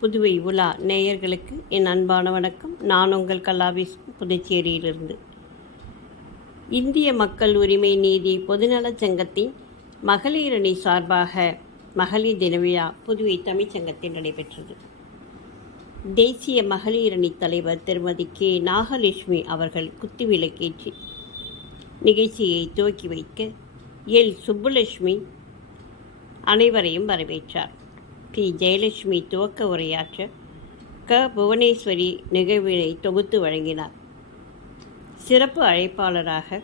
புதுவை உலா நேயர்களுக்கு என் அன்பான வணக்கம். நான் உங்கள் கலாவிஸ், புதுச்சேரியிலிருந்து. இந்திய மக்கள் உரிமை நீதி பொதுநலச் சங்கத்தின் மகளிர் அணி சார்பாக மகளிர் தின விழா புதுவை தமிழ்ச்சங்கத்தில் நடைபெற்றது. தேசிய மகளிர் அணி தலைவர் திருமதி கே நாகலட்சுமி அவர்கள் குத்துவிளக்கேற்றி நிகழ்ச்சியை துவக்கி வைக்க எல் சுப்புலட்சுமி அனைவரையும் வரவேற்றார். பி ஜெயலட்சுமி துவக்க உரையாற்ற க புவனேஸ்வரி நிகழ்வினை தொகுத்து வழங்கினார். சிறப்பு அழைப்பாளராக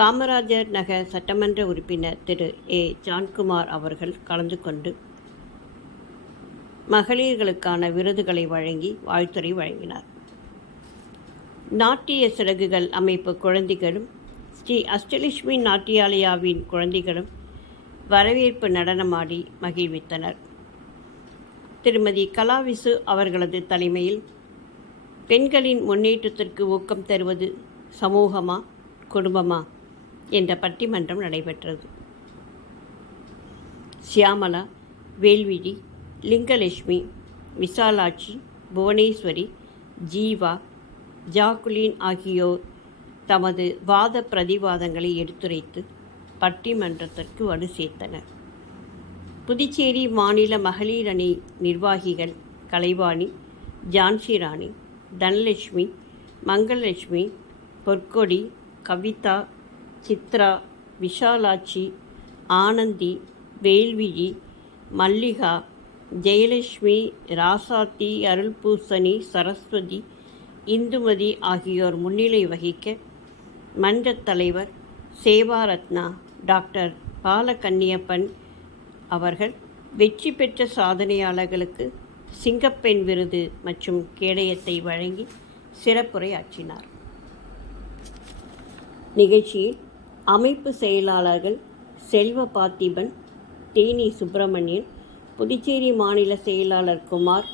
காமராஜர் நகர் சட்டமன்ற உறுப்பினர் திரு ஏ ஜான்குமார் அவர்கள் கலந்து கொண்டு மகளிர்களுக்கான விருதுகளை வழங்கி வாழ்த்துரை வழங்கினார். நாட்டிய சிறகுகள் அமைப்பு குழந்தைகளும் ஸ்ரீ அஷ்டலட்சுமி நாட்டியாலயாவின் குழந்தைகளும் வரவேற்பு நடனமாடி மகிழ்வித்தனர். திருமதி கலாவிசு அவர்களது தலைமையில் பெண்களின் முன்னேற்றத்திற்கு ஊக்கம் தருவது சமூகமா குடும்பமா என்ற பட்டிமன்றம் நடைபெற்றது. சியாமலா, வேல்விழி, லிங்கலட்சுமி, விசாலாட்சி, புவனேஸ்வரி, ஜீவா, ஜாக்குலின் ஆகியோர் தமது வாத பிரதிவாதங்களை எடுத்துரைத்து பட்டிமன்றத்திற்கு வலு சேர்த்தனர். புதுச்சேரி மாநில மகளிர் அணி நிர்வாகிகள் கலைவாணி, ஜான்சிராணி, தனலட்சுமி, மங்களலட்சுமி, பொற்கொடி, கவிதா, சித்ரா, விஷாலாட்சி, ஆனந்தி, வேல்விழி, மல்லிகா, ஜெயலட்சுமி, ராசாத்தி, அருள்பூசணி, சரஸ்வதி, இந்துமதி ஆகியோர் முன்னிலை வகிக்க மன்றத் தலைவர் சேவாரத்னா டாக்டர் பாலகன்னியப்பன் அவர்கள் வெற்றி பெற்ற சாதனையாளர்களுக்கு சிங்கப்பெண் விருது மற்றும் கேடயத்தை வழங்கி சிறப்புரையாற்றினார். நிகழ்ச்சியில் அமைப்பு செயலாளர்கள் செல்வ பார்த்திபன், தேனி சுப்பிரமணியன், புதுச்சேரி மாநில செயலாளர் குமார்,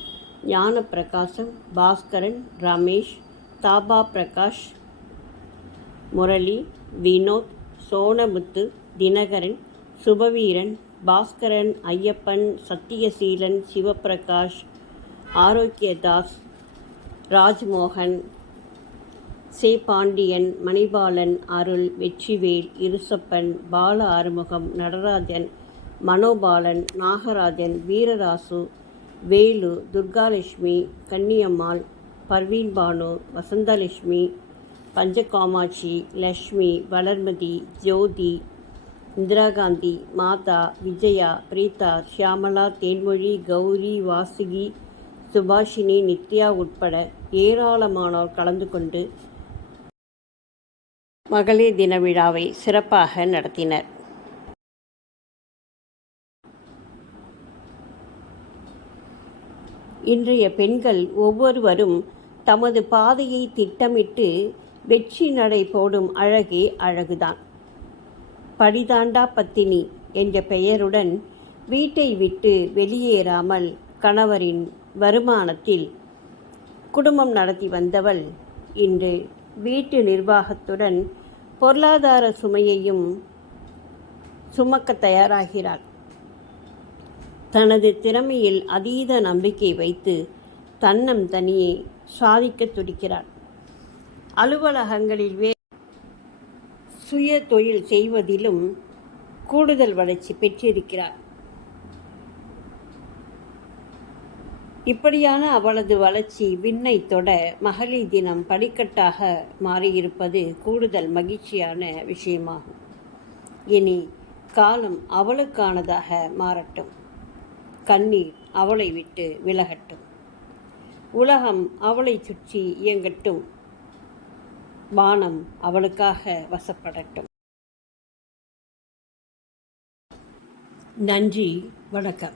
ஞான பிரகாசம், பாஸ்கரன், ரமேஷ், தாபா பிரகாஷ், முரளி, வினோத், சோனமுத்து, தினகரன், சுபவீரன், பாஸ்கரன், ஐயப்பன், சத்தியசீலன், சிவபிரகாஷ், ஆரோக்கியதாஸ், ராஜ்மோகன், சே பாண்டியன், மணிபாலன், அருள், வெற்றிவேல், இருசப்பன், பால ஆறுமுகம், நடராஜன், மனோபாலன், நாகராஜன், வீரராசு, வேலு, துர்காலட்சுமி, கன்னியம்மாள், பர்வீன் பானு, வசந்தலட்சுமி, பஞ்சகாமாட்சி, லக்ஷ்மி, வளர்மதி, ஜோதி, இந்திரா காந்தி, மாதா, விஜயா, பிரீதா, ஷியாமலா, தேன்மொழி, கௌரி, வாசுகி, சுபாஷினி, நித்யா உட்பட ஏராளமானோர் கலந்து கொண்டு மகளிர் தின விழாவை சிறப்பாக நடத்தினர். இன்றைய பெண்கள் ஒவ்வொருவரும் தமது பாதையை திட்டமிட்டு வெற்றி நடை போடும் அழகே அழகுதான். படிதாண்டா பத்தினி என்ற பெயருடன் வீட்டை விட்டு வெளியேறாமல் கணவரின் வருமானத்தில் குடும்பம் நடத்தி வந்தவள் இன்று வீட்டு நிர்வாகத்துடன் பொருளாதார சுமையையும் சுமக்க தயாராகிறாள். தனது திறமையில் அதீத நம்பிக்கை வைத்து தன்னம் தனியே சாதிக்க துடிக்கிறார். அலுவலகங்களில் சுய தொழில் செய்வதிலும் கூடுதல் வளர்ச்சி பெற்றிருக்கிறார். இப்படியான அவளது வளர்ச்சி விண்ணை தொட மகளிர் தினம் படிக்கட்டாக மாறியிருப்பது கூடுதல் மகிழ்ச்சியான விஷயமாகும். இனி காலம் அவளுக்கானதாக மாறட்டும். கண்ணீர் அவளை விட்டு விலகட்டும். உலகம் அவளை சுற்றி இயங்கட்டும். வானம் அவளுக்காக வசப்படட்டும். நன்றி, வணக்கம்.